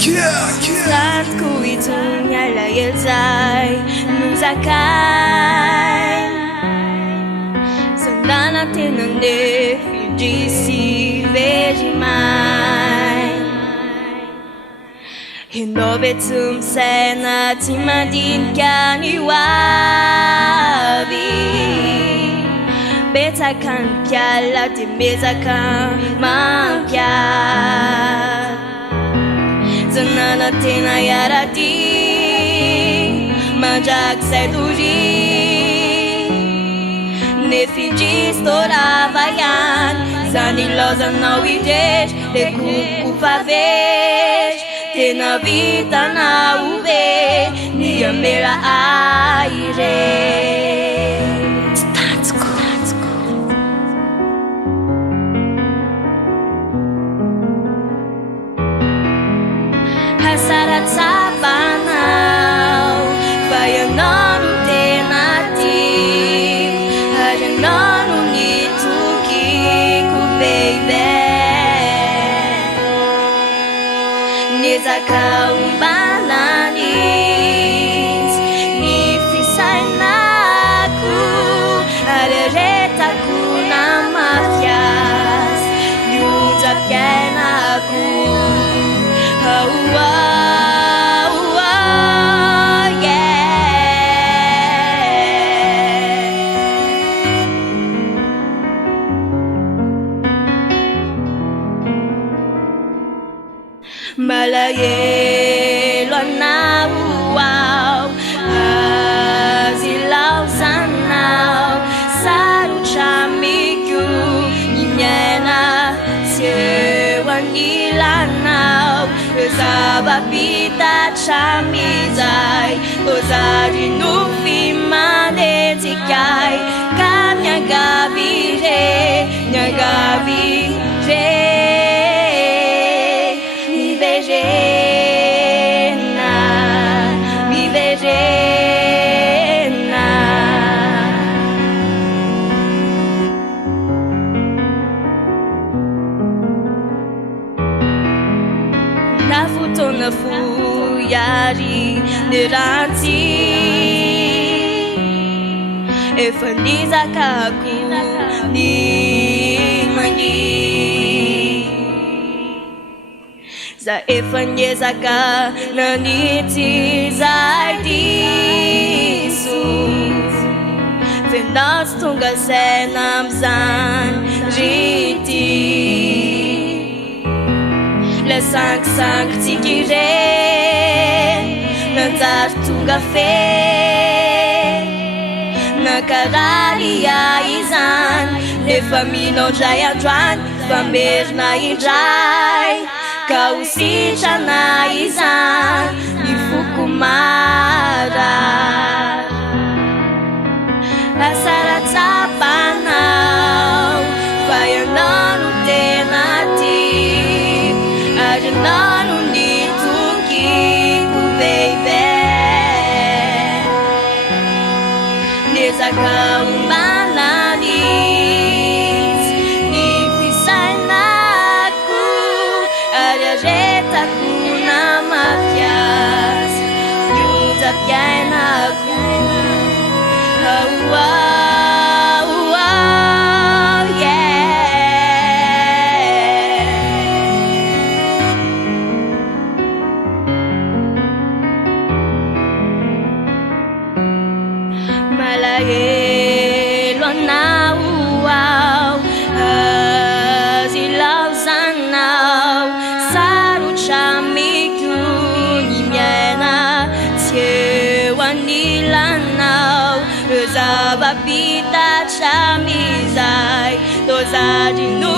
Saatku itu nyala zai Nuzakai Sondana tenande Fidisi vejimai Hindobetum sena timadin kani wabi Betakan piala di mezakan mangkya Zanana tena yaradi Majak seduri Ne fingi storavayan Zanilosa não ides De cucu favej Tena vita na uve Niamera aire Hasarat sa panaw Bayanan utenatim Hayanan unituki ko baby Nizaka umbananis Nifisay naku Arereta ko na mafias Yuzap kay naku Malayelo na uau Azilau sanau Saru chamikyu Nimena Sewanilanau Zabapita chamizai Ozari no fimanetikai Kamyagavire Nyagavire Na fuyari neranti Efaniza kaku ni mani Za efanyeza ka naniti zaidisu Venas tunga senamzan riti Le sank tigire Nanzar tunga fe Nakararia izan Le famino jaya juan Famber na injai Kausicha na izan Ifukumara Asarat sa panaw Fayanan utenati Ajanan unituki ku baby Nizaka umbananis Nifisay naku Arareta ku na mafias Yuzap kay naku Malayelo na uau Azilau zanau Saru chamikyu Nimyena Sewanilanau Zabapita chamizai Dozadi no